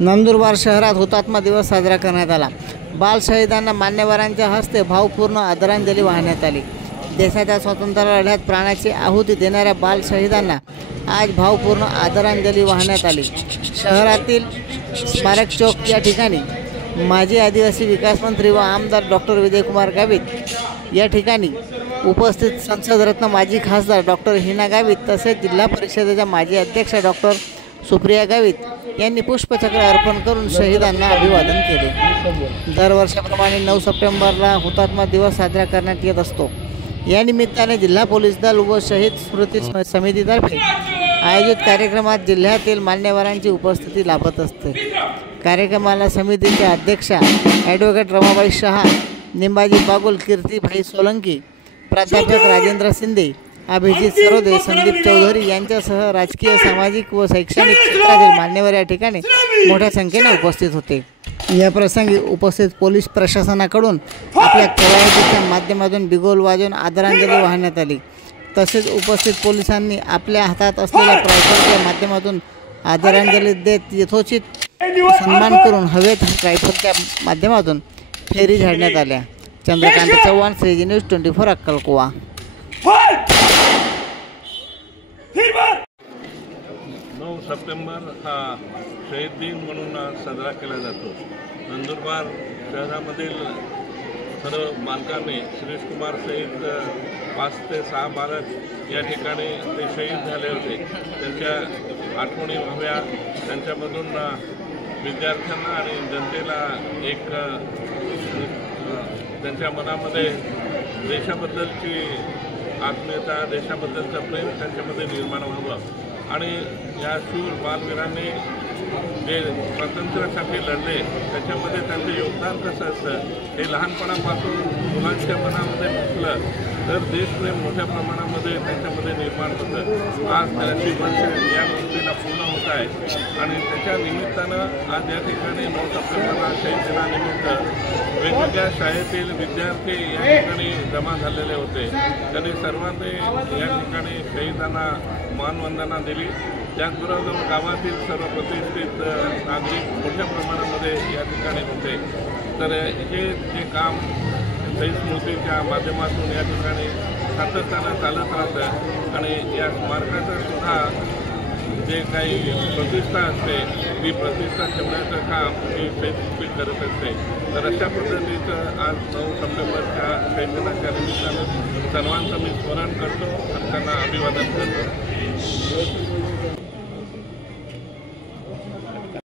नंदुरबार शहरात हुतात्मा दिवस साजरा करण्यात आला। बाल शहीदांना मान्यवरांच्या हस्ते भावपूर्ण आदरांजली वाहण्यात आली। देशाच्या स्वातंत्र्य लढ्यात प्राणाची आहुती देणाऱ्या बाल शहीदांना आज भावपूर्ण आदरांजली वाहण्यात आली। शहरातील स्मारक चौक या ठिकाणी माजी आदिवासी विकास मंत्री व आमदार डॉक्टर विजयकुमार गावित या ठिकाणी उपस्थित संसद रत्न माजी खासदार डॉक्टर हिना गावित तसेच जिल्हा परिषदेच्या माजी अध्यक्ष डॉक्टर सुप्रिया गावित यांनी पुष्पचक्र अर्पण करून शहीदांना अभिवादन केले। दरवर्षाप्रमाणे 9 सप्टेंबरला हुतात्मा दिवस साजरा करण्यात येत असतो। या निमित्ताने जिल्हा पोलीस दल व शहीद स्मृती समितीतर्फे आयोजित कार्यक्रमात जिल्ह्यातील मान्यवरांची उपस्थिती लाभत असते। कार्यक्रमाला समितीच्या अध्यक्षा ॲडव्होकेट रमाबाई शहा, निंबाजी बागुल, कीर्तीभाई सोलंकी, प्राध्यापक राजेंद्र शिंदे, अभिजित सरोदे, संदीप चौधरी यांच्यासह राजकीय, सामाजिक व शैक्षणिक क्षेत्रातील मान्यवर या ठिकाणी मोठ्या संख्येने उपस्थित होते। या प्रसंगी उपस्थित पोलीस प्रशासनाकडून आपल्या कवायतीच्या माध्यमातून बिगुल वाजवून आदरांजली वाहण्यात आली। तसेच उपस्थित पोलिसांनी आपल्या हातात असलेल्या रायफलच्या माध्यमातून आदरांजली देत यथोचित सन्मान करून हवेत रायफलच्या माध्यमातून फेरी झाडण्यात आल्या। चंद्रकांत चव्हाण, श्रीजी न्यूज 24 अक्कलकुवा। 9 सप्टेंबर हा शहीद दिन म्हणून साजरा केला जातो। नंदुरबार शहरामधील सर्व बालकांनी श्रीशकुमार सहित 5 ते 6 बालक या ठिकाणी ते शहीद झाले होते। त्यांच्या आठवणी व्हाव्या, त्यांच्यामधून विद्यार्थ्यांना आणि जनतेला एक त्यांच्या मनामध्ये देशाबद्दलची आत्मीयता, देशाबद्दलचं प्रेम त्यांच्यामध्ये निर्माण व्हावं आणि या शूर बालवीरांनी जे स्वातंत्र्यासाठी लढले त्याच्यामध्ये त्यांचं योगदान कसं असतं हे लहानपणापासून मुलांच्या मनामध्ये घुसलं तर देशप्रेम मोठ्या प्रमाणामध्ये त्यांच्यामध्ये निर्माण होतं। आज त्याची वर्ष या गोष्टीला पूर्ण होत आहे आणि त्याच्या निमित्तानं आज या ठिकाणी 9 सप्टेंबरला शहीद दिनानिमित्त वेगवेगळ्या शाळेतील विद्यार्थी या ठिकाणी जमा झालेले होते। त्यांनी सर्वांनी या ठिकाणी शहीदांना मानवंदना दिली। त्याचबरोबर गावातील सर्व प्रतिष्ठित नागरिक मोठ्या प्रमाणामध्ये या ठिकाणी होते। तर हे जे काम शहीद स्मृतीच्या माध्यमातून या ठिकाणी सातत्यानं चालत राहतं आणि या स्मारकाचं सुद्धा जे काही प्रतिष्ठा असते ती प्रतिष्ठा ठेवण्याचं काम ही शहीद स्मृती करत असते। तर अशा पद्धतीचं आज 9 सप्टेंबरच्या शहीद दिनाच्या निमित्तानं सर्वांचं मी स्मरण करतो आणि त्यांना अभिवादन करतो।